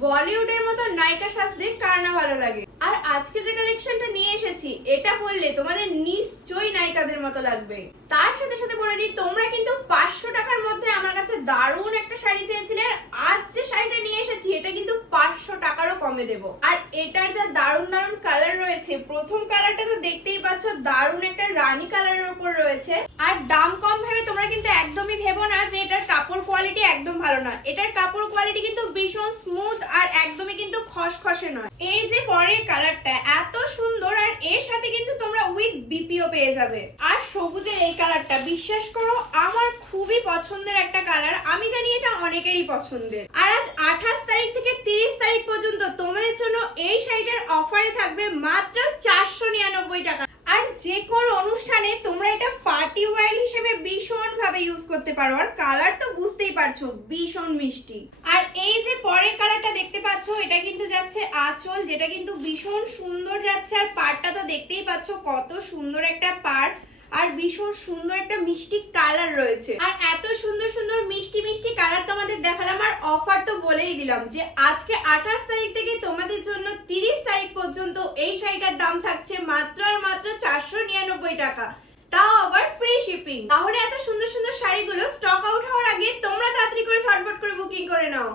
বলিউডের মতো নায়িকা সাজতে কার না ভালো লাগে। আর আজকে যে কালেকশনটা নিয়ে এসেছি এটা পরলে তোমাদের নিশ্চয়ই নায়িকাদের মতো লাগবে। তার সাথে সাথে বলে দিই, তোমরা কিন্তু 500 টাকার মধ্যে আমার কাছে দারুণ একটা শাড়ি চেয়েছিলে, আর আজ যে শাড়িটা নিয়ে এসেছি এটা কিন্তু 500 টাকারও কমে দেবো। আর এটার যা দারুণ দারুণ কালার রয়েছে, প্রথম কালারটা তো দেখতেই পাচ্ছ, দারুণ একটা রানী কালারের উপর রয়েছে। আর দাম কম ভেবে তোমরা কিন্তু একদমই ভেবো না যে এটার কাপড় কোয়ালিটি একদম ভালো না। এটার কাপড় কোয়ালিটি কিন্তু ভীষণ স্মুথ আর একদমই কিন্তু খসখসে নয়। এই যে পরের কালারটা এত সুন্দর, আর এর সাথে কিন্তু তোমরা উইথ বিপিও পেয়ে যাবে। আর সবুজের এই কালারটা বিশ্বাস করো আমার খুবই পছন্দের একটা কালার, আমি জানি এটা অনেকেরই পছন্দের। আর আজ 28 তারিখ থেকে 30 তারিখ পর্যন্ত তোমাদের জন্য এই শাড়িটার অফারে থাকবে মাত্র 499 টাকা। আর যে কোনো অনুষ্ঠানে তোমরা এটা পার্টি ওয়্যার হিসেবে ভীষণ ভাবে ইউজ করতে পারো। আর কালার তো বুঝতেই পারছো ভীষণ মিষ্টি। আর এই যে পরের কালারটা দেখতে পাচ্ছ এটা কিন্তু যাচ্ছে আঁচল, যেটা কিন্তু ভীষণ সুন্দর যাচ্ছে। আর পাড়টা তো দেখতেই পাচ্ছ কত সুন্দর একটা পাড়, আর ভীষণ সুন্দর একটা মিষ্টি কালার রয়েছে। আর এত সুন্দর সুন্দর মিষ্টি মিষ্টি কালার তোমাদের দেখালাম, আর অফার তো বলেই দিলাম যে আজকে 28 তারিখ থেকে তোমাদের জন্য 30 তারিখ পর্যন্ত এই শাড়িটার দাম থাকছে মাত্র আর মাত্র 499 টাকা, তাও আবার ফ্রি শিপিং। তাহলে এত সুন্দর সুন্দর শাড়িগুলো স্টক আউট হওয়ার আগে তোমরা তাড়াতাড়ি করে ঝটপট করে বুকিং করে নাও।